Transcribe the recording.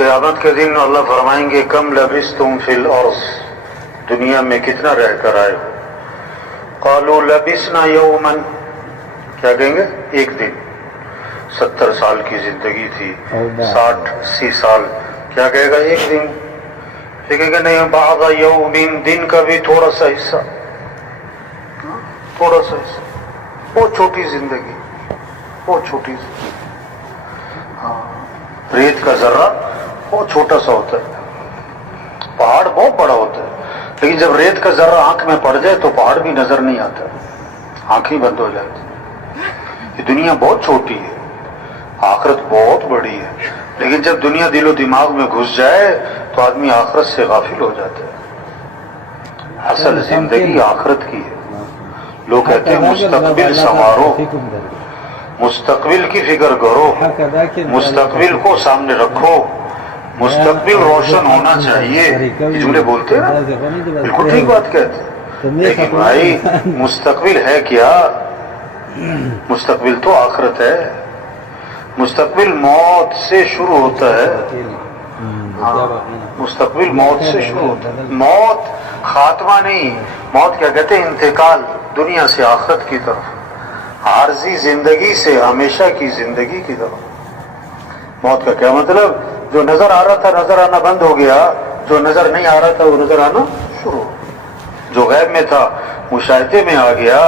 क़यामत के दिन अल्लाह फरमाएंगे कम लबिस्तुम फिल अर्ज़, दुनिया में कितना रह कर आए हो। क़ालू लबिसना यौमन, क्या कहेंगे? एक दिन। 70 साल की जिंदगी थी, 60-80 साल, क्या कहेगा? एक दिन। फिर कहेगा नहीं बाज़ यौमिन, दिन का भी थोड़ा सा हिस्सा, थोड़ा सा हिस्सा। बहुत छोटी जिंदगी, बहुत छोटी जिंदगी। हाँ, रेत का जर्रा बहुत छोटा सा होता है, पहाड़ बहुत बड़ा होता है, लेकिन जब रेत का जर्रा आंख में पड़ जाए तो पहाड़ भी नजर नहीं आता, आंख ही बंद हो जाती। ये दुनिया बहुत छोटी है, आखिरत बहुत बड़ी है, लेकिन जब दुनिया दिलो दिमाग में घुस जाए तो आदमी आखिरत से गाफिल हो जाता है। असल जिंदगी आखिरत की है। लोग कहते हैं मुस्तकबिल संवारो, मुस्तकबिल की फिक्र करो, मुस्तकबिल को सामने रखो, मुस्तकबिल रोशन होना चाहिए। जुमले बोलते हैं ना, बिल्कुल ठीक बात कहते हैं, लेकिन भाई मुस्तकबिल है क्या? मुस्तकबिल तो आखिरत है। मुस्तकबिल मौत से शुरू होता है। हाँ, मुस्तकबिल मौत से शुरू होता है। मौत खात्मा नहीं, मौत क्या कहते हैं? इंतकाल दुनिया से आखिरत की तरफ, आरजी जिंदगी से हमेशा की जिंदगी की तरफ। मौत का क्या मतलब? जो नजर आ रहा था नजर आना बंद हो गया, जो नजर नहीं आ रहा था वो नजर आना शुरू हो, जो गैब में था मुशाहिदे में आ गया,